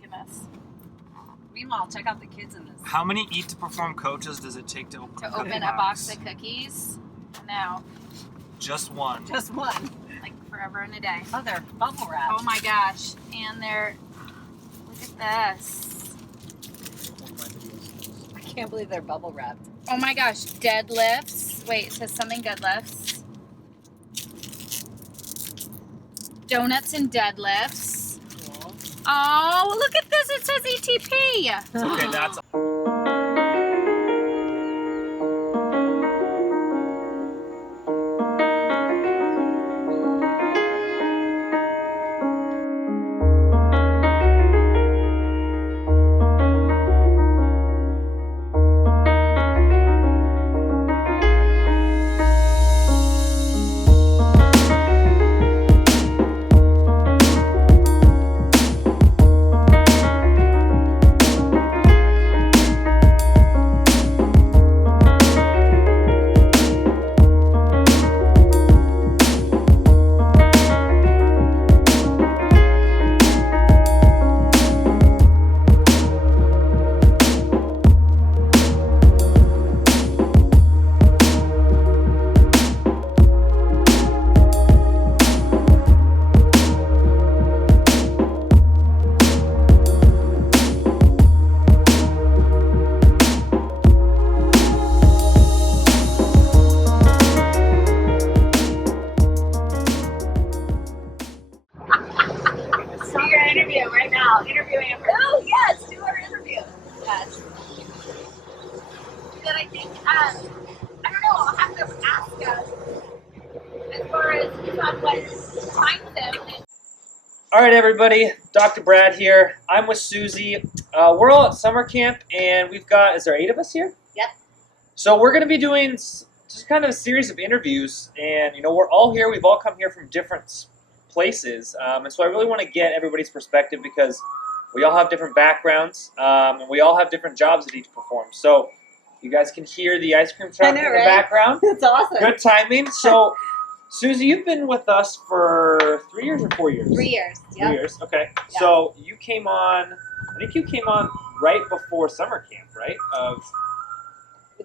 goodness. Meanwhile, check out the kids in this. How many Eat to Perform coaches does it take to open a cookie A box of cookies. No. Just one. Just one. Like forever and a day. Oh, they're bubble wrap. Oh my gosh. And they're, look at this. I can't believe they're bubble wrapped. Oh my gosh. Deadlifts. Wait, it says something deadlifts. Donuts and deadlifts. Cool. Oh, look at this. It says ETP. Okay, that's. Interviewing a person. Oh, yes, do our interview. Yes. But I think, I don't know, I'll have to ask us as far as what finds them. All right, everybody. Dr. Brad here. I'm with Susie. We're all at summer camp, and we've got, is there 8 of us here? Yep. So we're going to be doing just kind of a series of interviews, and, you know, we're all here. We've all come here from different places, and so I really want to get everybody's perspective because we all have different backgrounds, and we all have different jobs that Eat to Perform. So you guys can hear the ice cream truck in the background. That's awesome. Good timing. So, Susie, you've been with us for 3 years or 4 years? 3 years. Yep. 3 years, okay. Yeah. So you came on, I think you came on right before summer camp, right?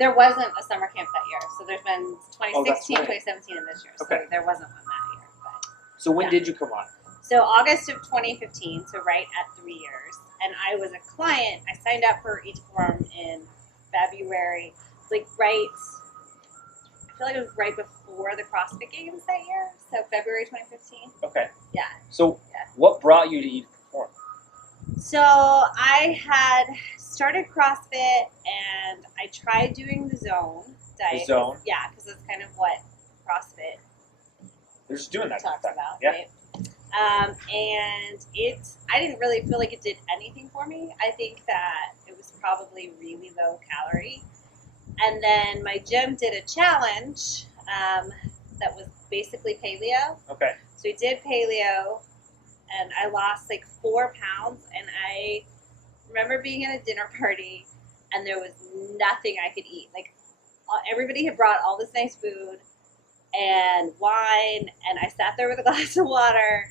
There wasn't a summer camp that year. So there's been 2016, right. 2017, and this year. So Okay. there wasn't one that year. But. So when Yeah. did you come on? So August of 2015, so right at 3 years. And I was a client. I signed up for Eat to Perform in February. Like right, I feel like it was right before the CrossFit Games that year. So February 2015. Okay. Yeah. So Yeah. what brought you to Eat to Perform? So I had started CrossFit and I tried doing the zone diet. The zone? Yeah, because that's kind of what CrossFit They're just doing that talks stuff. about, Yeah. right? And I didn't really feel like it did anything for me. I think that it was probably really low calorie. And then my gym did a challenge that was basically paleo. Okay. So we did paleo, and I lost like 4 pounds. And I remember being at a dinner party, and there was nothing I could eat. Like everybody had brought all this nice food and wine, and I sat there with a glass of water,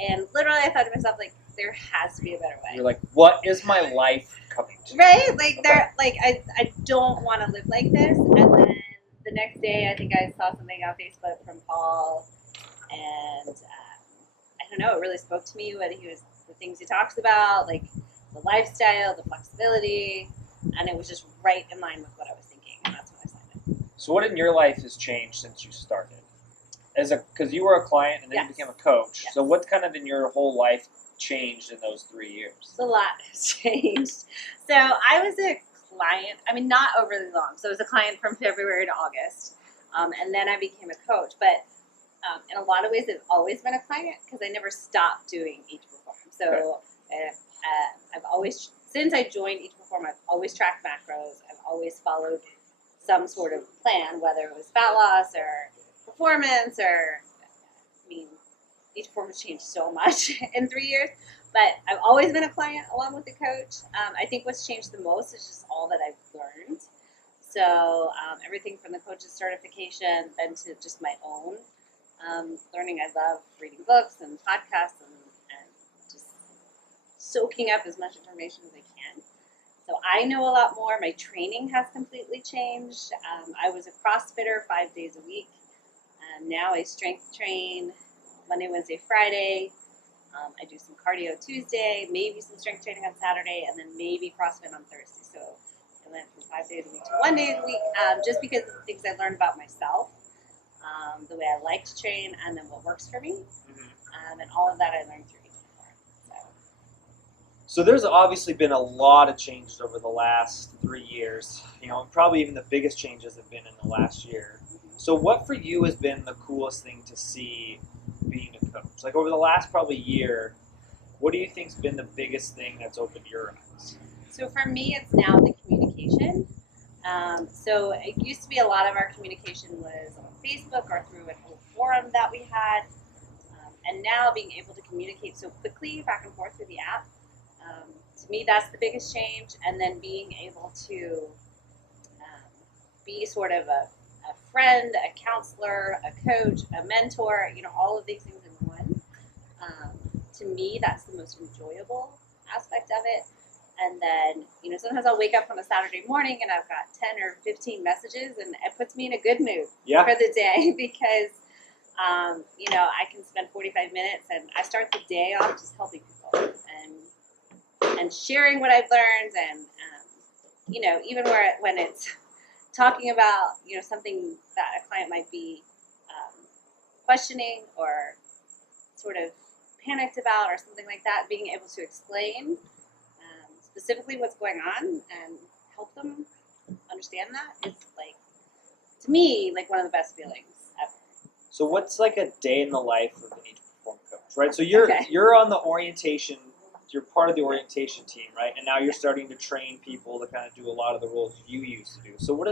and literally I thought to myself, like, there has to be a better way. You're like, what is my life coming to? Right? Like, I don't want to live like this. And then the next day, I think I saw something on Facebook from Paul, and I don't know, it really spoke to me, what the things he talks about, like the lifestyle, the flexibility, and it was just right in line with what I was thinking, and that's when I signed up. So what in your life has changed since you started? Because you were a client and then Yes. you became a coach. Yes. So what's kind of in your whole life changed in those 3 years? A lot has changed. So I was a client, I mean, not overly long. So I was a client from February to August. And then I became a coach. But in a lot of ways, I've always been a client because I never stopped doing Eat to Perform. So I've always, since I joined Eat to Perform, I've always tracked macros. I've always followed some sort of plan, whether it was fat loss or performance or, I mean, Eat to Perform has changed so much in 3 years. But I've always been a client along with the coach. I think what's changed the most is just all that I've learned. So everything from the coach's certification then to just my own learning. I love reading books and podcasts and just soaking up as much information as I can. So I know a lot more. My training has completely changed. I was a CrossFitter 5 days a week. Now I strength train Monday, Wednesday, Friday. I do some cardio Tuesday, maybe some strength training on Saturday, and then maybe CrossFit on Thursday. So I went from 5 days a week to 1 day a week, just because of the things I learned about myself, the way I like to train, and then what works for me. And all of that I learned through each platform. So there's obviously been a lot of changes over the last 3 years. And probably even the biggest changes have been in the last year. So what for you has been the coolest thing to see being a coach? Like over the last probably year, what do you think's been the biggest thing that's opened your eyes? So for me, it's now the communication. So it used to be a lot of our communication was on Facebook or through an old forum that we had. And now being able to communicate so quickly back and forth through the app, to me, that's the biggest change. And then being able to be sort of a friend, a counselor, a coach, a mentor, all of these things in one. To me, that's the most enjoyable aspect of it. And then, sometimes I'll wake up on a Saturday morning and I've got 10 or 15 messages, and it puts me in a good mood for the day because, I can spend 45 minutes and I start the day off just helping people and sharing what I've learned. And, even when it's talking about, something that a client might be questioning or sort of panicked about or something like that, being able to explain specifically what's going on and help them understand that is, to me, one of the best feelings ever. So what's like a day in the life of an Each Perform coach, right? So you're on the orientation, you're part of the orientation team, right? And now you're starting to train people to kind of do a lot of the roles you used to do. So what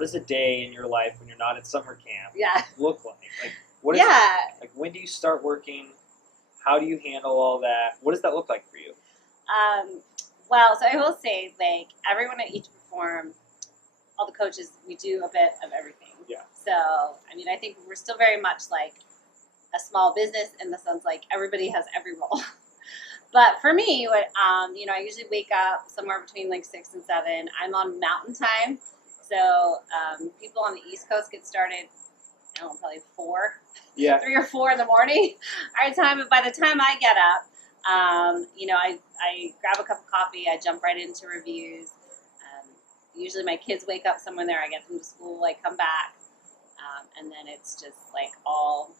does a day in your life when you're not at summer camp look like? When do you start working? How do you handle all that? What does that look like for you? Well, so I will say, everyone at Each Perform, all the coaches, we do a bit of everything. Yeah. So, I think we're still very much like a small business in the sense everybody has every role. But for me, I usually wake up somewhere between 6 and 7. I'm on mountain time. So people on the East Coast get started, probably 4. Yeah. 3 or 4 in the morning our time. But by the time I get up, I grab a cup of coffee, I jump right into reviews. Usually my kids wake up somewhere there, I get them to school, I come back, and then it's just all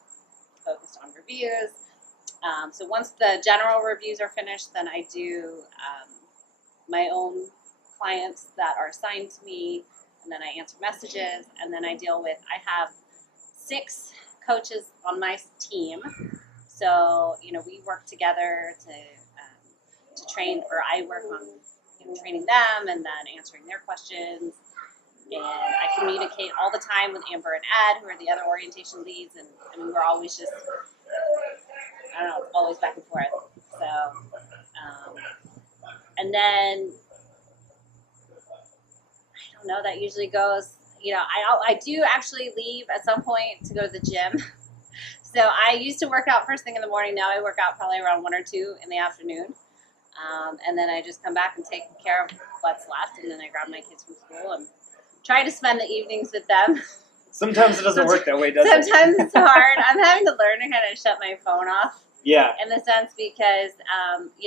focused on reviews. So once the general reviews are finished, then I do my own clients that are assigned to me, and then I answer messages, and then I have 6 coaches on my team. So, we work together to train, or I work on training them and then answering their questions. And I communicate all the time with Amber and Ed, who are the other orientation leads. And we're always just, it's always back and forth. So, and then, I don't know, that usually goes, I do actually leave at some point to go to the gym. So I used to work out first thing in the morning. Now I work out probably around 1 or 2 in the afternoon. And then I just come back and take care of what's left. And then I grab my kids from school and try to spend the evenings with them. Sometimes it doesn't work that way, does it? Sometimes it's hard. I'm having to learn to kind of shut my phone off. Yeah. In the sense because,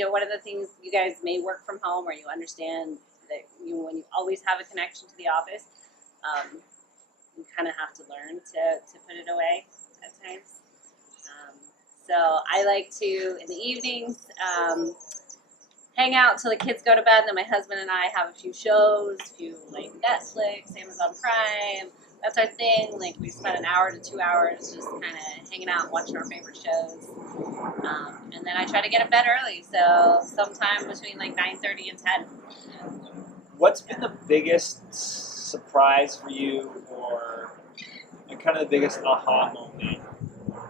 one of the things you guys may work from home or you understand that when you always have a connection to the office, you kind of have to learn to put it away at times. So I like to, in the evenings, hang out till the kids go to bed. Then my husband and I have a few shows, Netflix, Amazon Prime. That's our thing. We spend an hour to 2 hours just kind of hanging out, watching our favorite shows. And then I try to get to bed early. So sometime between 9:30 and 10. What's been the biggest surprise for you, or kind of the biggest aha moment,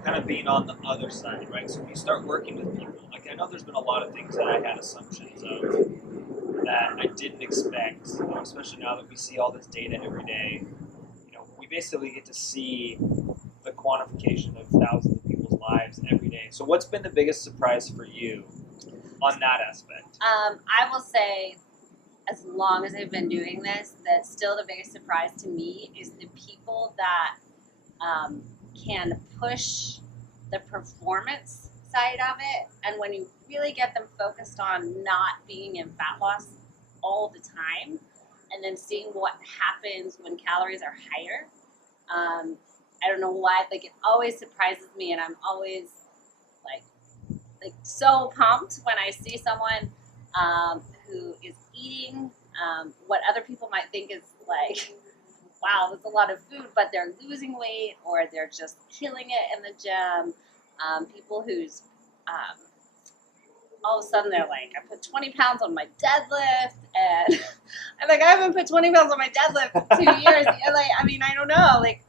kind of being on the other side, right? So when you start working with people, I know there's been a lot of things that I had assumptions of that I didn't expect, especially now that we see all this data every day. We basically get to see the quantification of thousands of people's lives every day. So what's been the biggest surprise for you? on that aspect? I will say, as long as I've been doing this, that still the biggest surprise to me is the people that can push the performance side of it. And when you really get them focused on not being in fat loss all the time, and then seeing what happens when calories are higher. I don't know why, like it always surprises me, and I'm always like so pumped when I see someone who is eating what other people might think is like, wow, that's a lot of food, but they're losing weight or they're just killing it in the gym. People who's all of a sudden they're like, I put 20 pounds on my deadlift, and I'm like, I haven't put 20 pounds on my deadlift in 2 years. And like, I mean, I don't know, like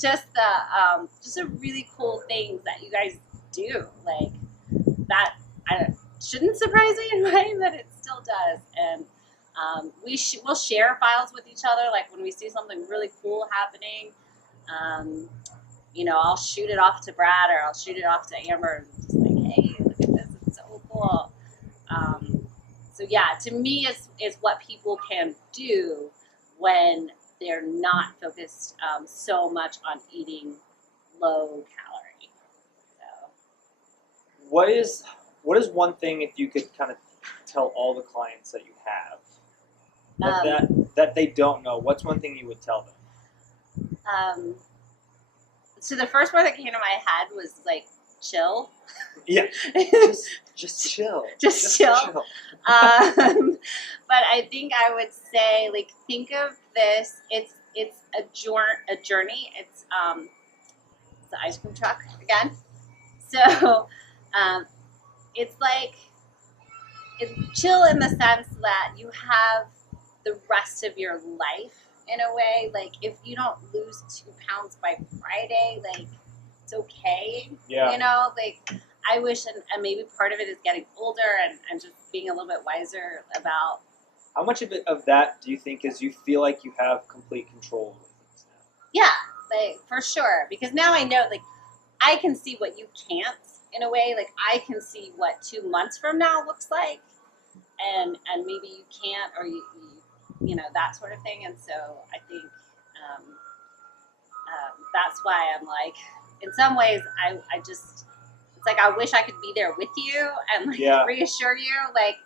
just the just a really cool things that you guys do, like that shouldn't surprise me in a way that it still does. And we'll share files with each other, like when we see something really cool happening. You know, I'll shoot it off to Brad or I'll shoot it off to Amber, and just like, hey, look at this, it's so cool. So yeah, to me, is what people can do when they're not focused so much on eating low calorie. So What is one thing, if you could kind of tell all the clients that you have that they don't know? What's one thing you would tell them? So the first word that came to my head was like chill. Yeah, just chill. Just chill. But I think I would say, like, think of this. It's a journey. It's the ice cream truck again. So it's like it's chill in the sense that you have the rest of your life in a way. Like if you don't lose 2 pounds by Friday, like it's okay. Yeah. You know, like I wish, and maybe part of it is getting older and just being a little bit wiser about. How much of that do you think is you feel like you have complete control over things now? Yeah, like for sure. Because now I know, like, I can see what you can't in a way. Like I can see what 2 months from now looks like, and maybe you can't, or you know, that sort of thing. And so I think that's why I'm like, in some ways, I just, it's like I wish I could be there with you and like reassure you, like,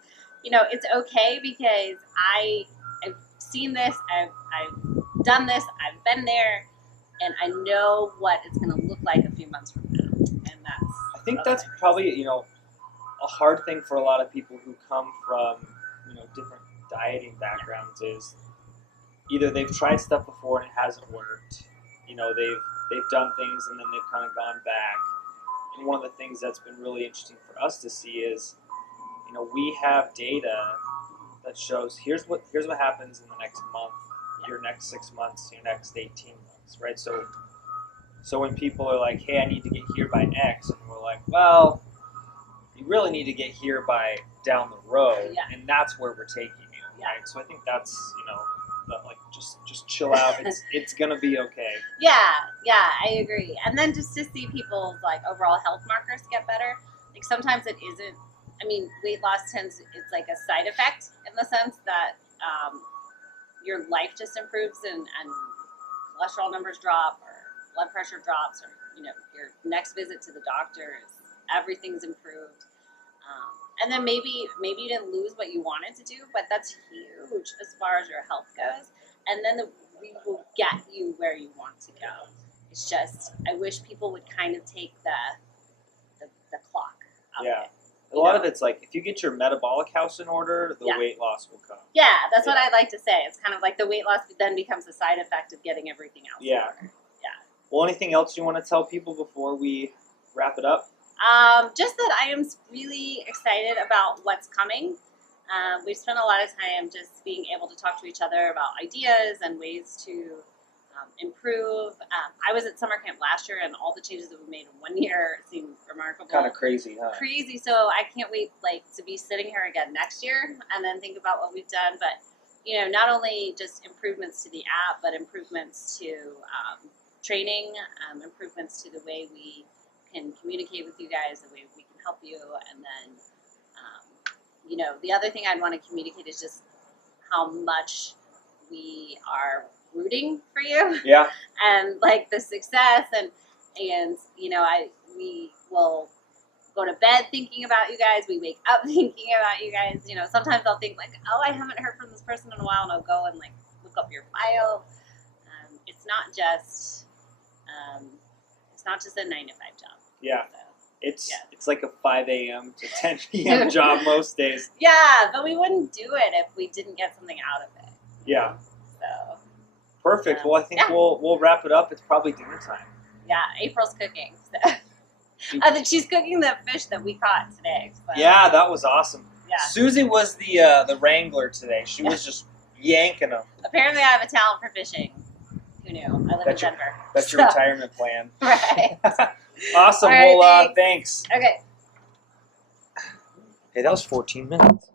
you know, it's okay because I've seen this, I've done this, I've been there, and I know what it's going to look like a few months from now. And I think that's probably, you know, a hard thing for a lot of people who come from, you know, different dieting backgrounds is either they've tried stuff before and it hasn't worked, you know, they've done things and then they've kind of gone back. And one of the things that's been really interesting for us to see is, you know, we have data that shows here's what happens in the next month, your next 6 months, your next 18 months, right? So when people are like, hey, I need to get here by X, and we're like, well, you really need to get here by down the road, and that's where we're taking you, right? So I think that's, you know, like just chill out. It's gonna be okay. Yeah, I agree. And then just to see people's like overall health markers get better. Like sometimes it isn't. I mean, weight loss it's like a side effect in the sense that your life just improves and cholesterol numbers drop or blood pressure drops, or you know, your next visit to the doctor is everything's improved. And then maybe you didn't lose what you wanted to do, but that's huge as far as your health goes. And then we will get you where you want to go. It's just, I wish people would kind of take the clock out of it. A lot of it's like, if you get your metabolic house in order, the weight loss will come. Yeah, that's what I like to say. It's kind of like the weight loss then becomes a side effect of getting everything else in order. Well, anything else you want to tell people before we wrap it up? Just that I am really excited about what's coming. We've spent a lot of time just being able to talk to each other about ideas and ways to improve. I was at summer camp last year, and all the changes that we made in 1 year seemed remarkable. Kind of crazy, huh? Crazy. So I can't wait, like, to be sitting here again next year and then think about what we've done. But you know, not only just improvements to the app, but improvements to training, improvements to the way we can communicate with you guys, the way we can help you, and then the other thing I'd want to communicate is just how much we are rooting for you Yeah. and like the success and we will go to bed thinking about you guys. We wake up thinking about you guys. Sometimes I'll think like, oh, I haven't heard from this person in a while, and I'll go and like look up your file. It's not just a 9 to 5 job. Yeah. So, It's like a 5 a.m. to 10 p.m. job most days. yeah, but we wouldn't do it if we didn't get something out of it. Yeah. So Perfect. Well, I think yeah. we'll wrap it up. It's probably dinner time. yeah, April's cooking. So. I think she's cooking the fish that we caught today. So. Yeah, that was awesome. Yeah. Susie was the wrangler today. She was just yanking them. Apparently, I have a talent for fishing. Who knew? I live in Denver. That's your retirement plan. Right. Awesome. All right, Well, thanks. Okay. Hey, that was 14 minutes.